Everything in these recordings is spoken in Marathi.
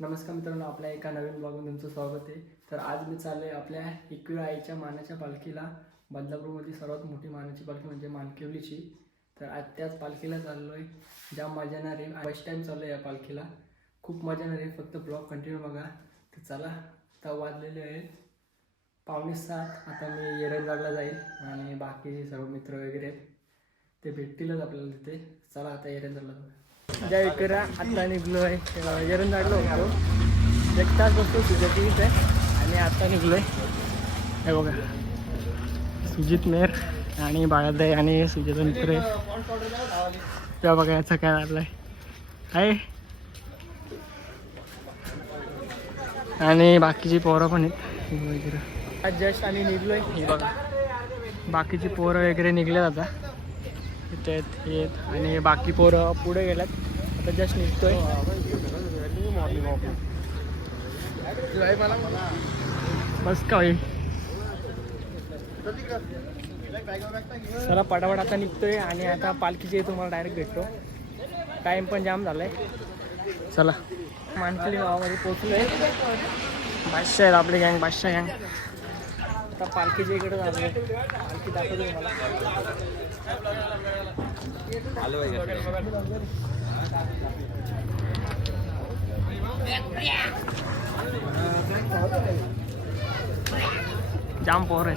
नमस्कार मित्रांनो, आपल्या एका नवीन ब्लॉगमध्ये तुमचं स्वागत आहे. तर आज मी चाललोय आपल्या एकविरा आईच्या मानाच्या पालखीला. बदलापूरमध्ये सर्वात मोठी मानाची पालखी म्हणजे मानकेवलीची. तर आज त्याच पालखीला चाललोय. ज्या मजा येणार आहे. फर्स्ट टाइम चाललोय या पालखीला. खूप मजा येणार आहे. फक्त ब्लॉग कंटिन्यू बघा. तर चला, आता वाजलेले आहे 6:45. आता मी एरंजाडला जाईल आणि बाकी सर्व मित्र वगैरे आहेत ते भेटतीलच आपल्याला तिथे. चला आता एरंजाडला जाऊ. ज्या एकविरा आता निघलो आहे. एरंजाडला होतो, 1 तास बसतो सुजाती इथे आणि आता निघलो आहे. हे बघा, सुजित मेहर आणि बाळादाई आणि सुजाता मित्र आहे. त्या बघा याचा काय झालं आहे. आणि बाकीची पोरं पण आहेत वगैरे. आज जस्ट आम्ही निघलो आहे. हे बघा, बाकीची पोरं वगैरे निघले आता इथे आहेत आणि बाकी पोरं पुढे गेल्यात. आता जस्ट निघतोय. बस का होईल. चला पटापट आता निघतोय आणि आता पालखीचे तुम्हाला डायरेक्ट भेटतो. टाइम पण जाम झालाय. चला, मानकली गावामध्ये पोचलोय. बादशाह आहेत आपली गँग, बादशाह गँग. आता पालखीच्या इकडे झालो. पालखी दाखवतो तुम्हाला. जाम पोर आहे.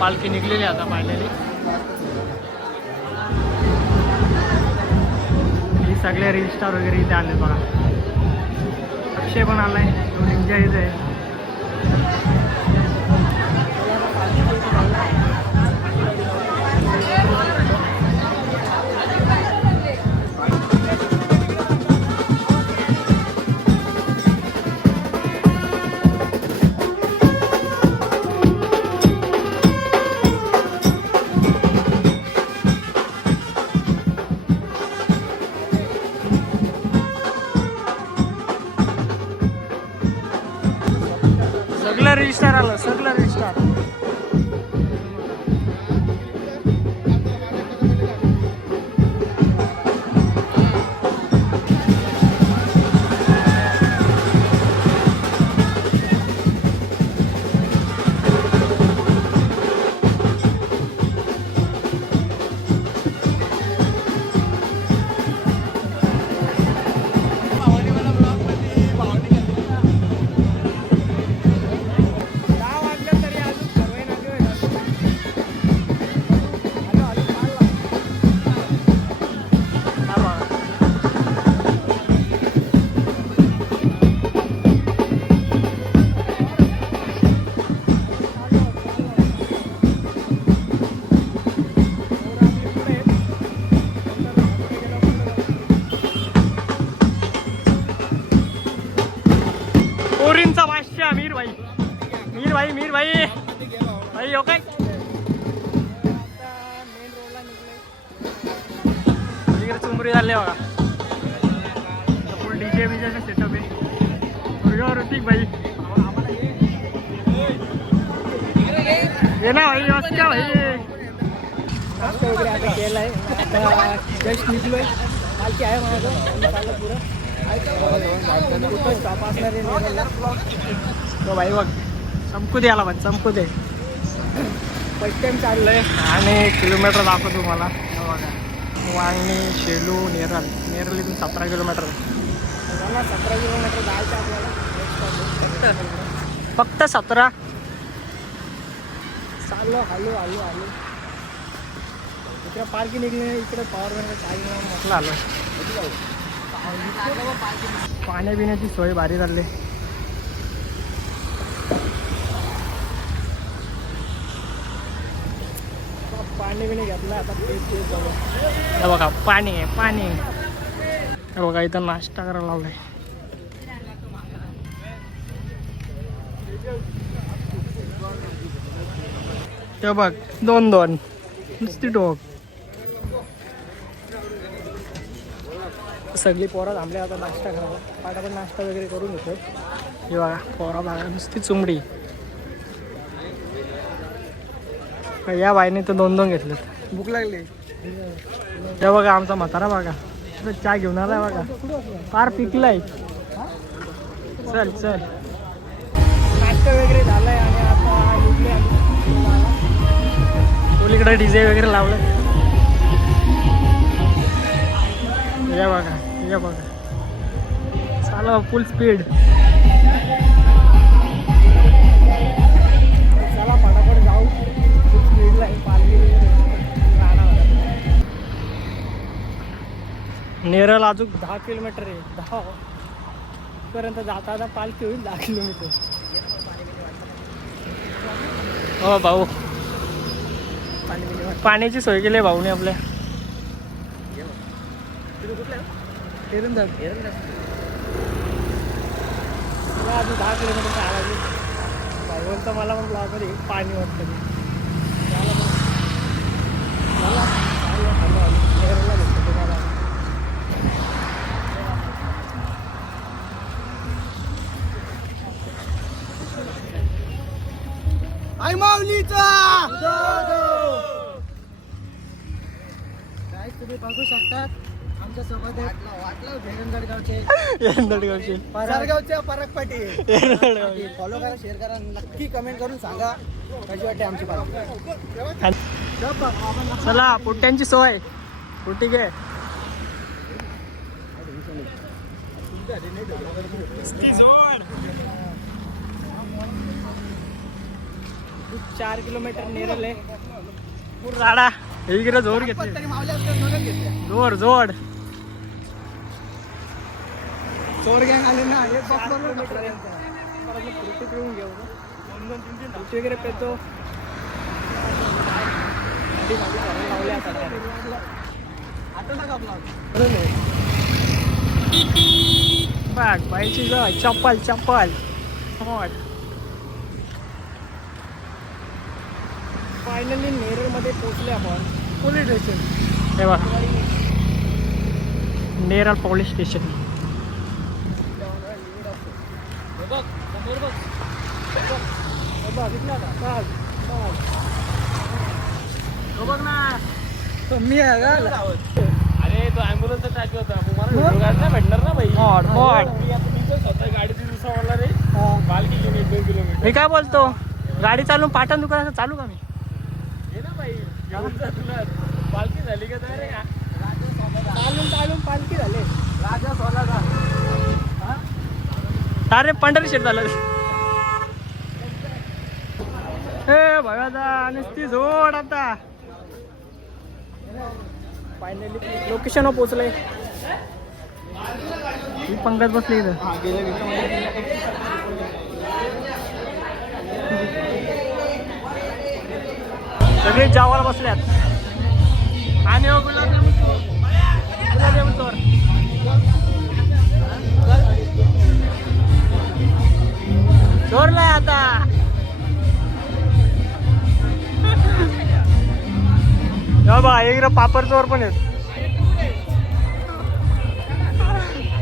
पालखी निघलेली आता पाहिलेली. ही सगळे रील स्टार वगैरे इथे आले बघा. अक्षय पण आलाय, तो निंजा इथे आहे. सगळं रजिस्टर आलं सर. पुरी झाले बघा. फुल डीजे बीजेचा सेटअप आहे. ऋतिक भाई ये ना भाई, क्या भाई नाश्ता वगैरे आता केला आहे. आता जस्ट निघलोय. पालखी आहे माझं चाललं पुरं. स्टॉप असणार आहे तो भाई बघ. चमकू दे आला पण चमकू दे. फर्स्ट टाइम चाललंय आणि किलोमीटर दाखवतो तुम्हाला. बघा वांगणी, शेलू, नेरळ. नेरळ इथून 17 किलोमीटर. मला 17 किलोमीटर जायचं आपल्याला. फक्त 17. चाललो आलो इकडे पार्किंग निघले. इकडे पॉवर बँक काही म्हटलं आलो. पाण्या पिण्याची सोय भारी झाली. पाणी बिणी घेतलं आता. हे बघा पाणी आहे पाणी. हे बघा इथं नाश्ता करायला लावलाय. ते बघ 2-2 नुसती टोक. सगळी पोरं थांबले आता नाश्ता करायला. पाटापट नाश्ता वगैरे करून घेतो. हे बघा पोरा बघा नुसती चुमडी. या बाईने तर 2-2 घेतलेत. भूक लागली. हे बघा आमचा म्हातारा बघा चहा घेऊन आलाय बघा. फार पिकलाय. चल चल नाश्ता वगैरे झालाय आणि आता निघले आम्ही. पलीकडे डीजे वगैरे लावलं. या बघा चालू फुल स्पीड. चला फटाफट जाऊ. फुल स्पीडला पालखी नेरळ अजून 10 किलोमीटर आहे. 10 पर्यंत जाता आता पालखी होईल 10 किलोमीटर. हो भाऊ पाण्याची सोय केली भाऊने आपल्या. अजून 10 किलोमीटर चालायला. भाई बोलतो मला पण ब्लॉगमध्ये पाणी वाटतं. आई माऊलीचा काय तुम्ही बघू शकतात. आमच्या सोबत एरंदडगावचे पराग पाटील. फॉलो करा, शेअर करा, नक्की कमेंट करून सांगा कशी वाटते आमची पालखी. चला पुट्ट्यांची सोय. पुट्टी घे. 4 किलोमीटर नेरळ आहे. पूर राडा इकडे जोर घेतले. जोर जोड चोर गँग आले ना. फ्रुटी पिऊन घेऊ. फ्रुटी वगैरे पेतो. लावले आता बघ बाईची ग चप्पल चप्पल. फायनली नेरळमध्ये पोहोचले आपण. पोलीस स्टेशन हे बघा. Neral police station. बघ ना मी आहे का. अरे तो ॲम्ब्युलन्सचा टाकी होता. तुम्हाला भेटणार ना भाई. गाडी दिवसाला रे पालखी घेऊन 1-2 किलोमीटर. मी काय बोलतो गाडी चालून पाटण दुकानाचं चालू का मी. तुला पालखी झाली का रे. चालून पालखी झाली. राजा सोलाचा अरे पंढरी शेट झालं. हे भव्याचा नुसती जोड. आता फायनली लोकेशनवर पोहोचलंय. ही पंगत बसली इथं. सगळे जावाला बसल्यात. आणि जोरलाय आता. बघा इकडं पापड चोर पण आहेत.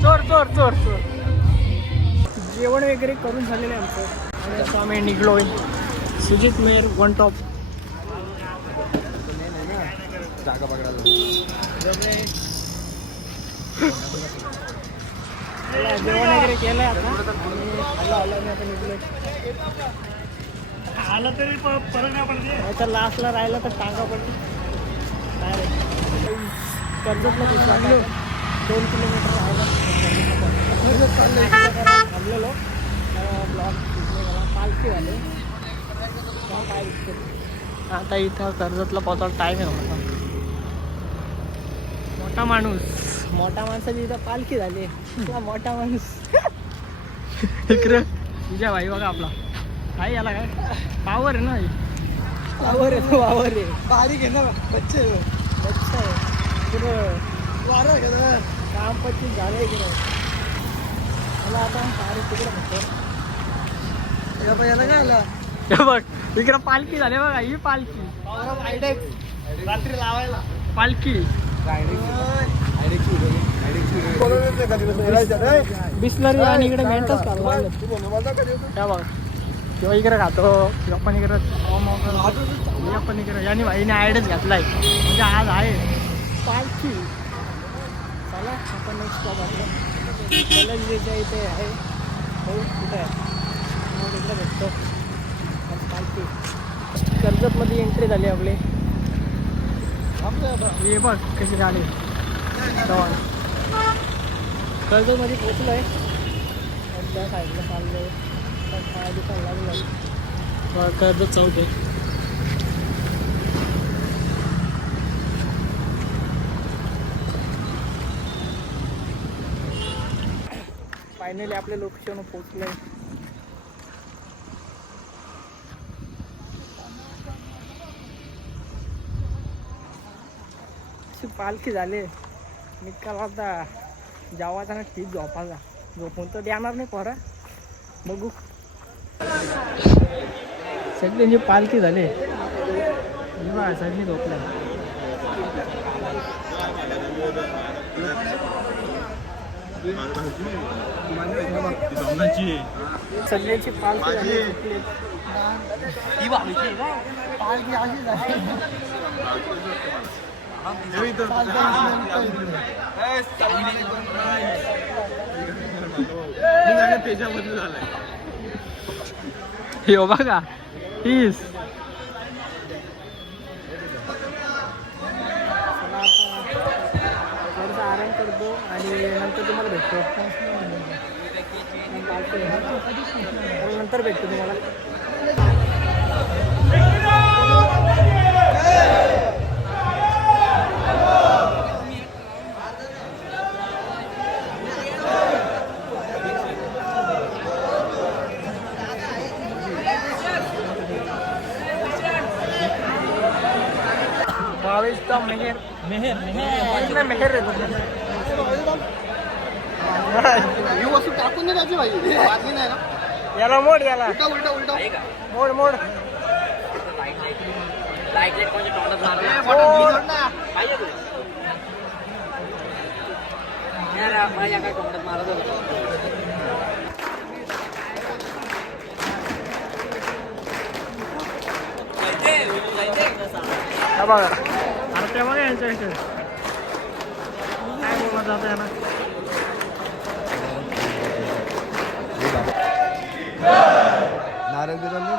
चोर चोर चोर चोर. जेवण वगैरे करून झालेलं आहे आमचं आणि आता आम्ही निघलोय. सुजित मेहर वन टॉप जागा पकडायला. जेवण वगैरे केलंय आता आलो मी आता निघलोय. आलं तरी परत नाही पडते. तर लास्टला राहिलं तर टांगा पडली. काय रे कर्जतला दिसला 2 किलोमीटर राहिला थांबलेलो ब्लॉग पालखी झाले. आता इथं कर्जतला पोहोचायला टाईम आहे मला. मोठा माणसाची इथं पालखी झाली. मोठा माणूस इकडं तुझ्या भाई बघा आपला काय याला काय पावर आहे ना. पावर आहे वावर आहे बारीक आहे ना. बच्चे आहे वारा काम पच्चीस झालं इकडं. मला आता बारीक तिकडे म्हणतो याला काय आला. बघ इकडं पालखी झाली बघा. ही पालखी रात्री लावायला पालखी बिस्लरी आणि इकडे मेंटच बघा किंवा इकडे खातो आपण इकडे आपण इकडे आणि भाईने आयडच घातलाय म्हणजे आज आहे पालखी. चला आपण नेक्स्ट स्टॉप आपलं इथे आहे कुठे आहे इकडे भेटतो पालखी. कर्जतमध्ये एंट्री झाली आपली. हे बघ कशी झाली कर्जतमध्ये पोचलो आहे. त्या साईडला चाललो आहे दिसायला लागलं कर्जत चौक आहे. फायनली आपल्या लोकेशनवर पोचलो आहे. पालखी झाली निकाल. आता जेवायचा ना ठीक झोपायचा. झोपून तर देणार नाही पोरा. बघू सगळ्यांची पालखी झाली. सगळी झोपल्या. सगळ्यांची पालखी झाली. पालखी अशी झाली. हे बघा तीस थोडासा आराम करतो आणि नंतर तुम्हाला भेटतो. नंतर भेटतो तुम्हाला. मेहर मेहर मेहर मेहर ही वस्तू टाकून नाही त्याची पाहिजे. बातमी नाही ना याला मोड. याला उलटा उलटा उलटा मोड मोड. बघा अरे ते बघा यांच्या इथे काय बोलत जात आहे ना. नारळ बिरळ नाही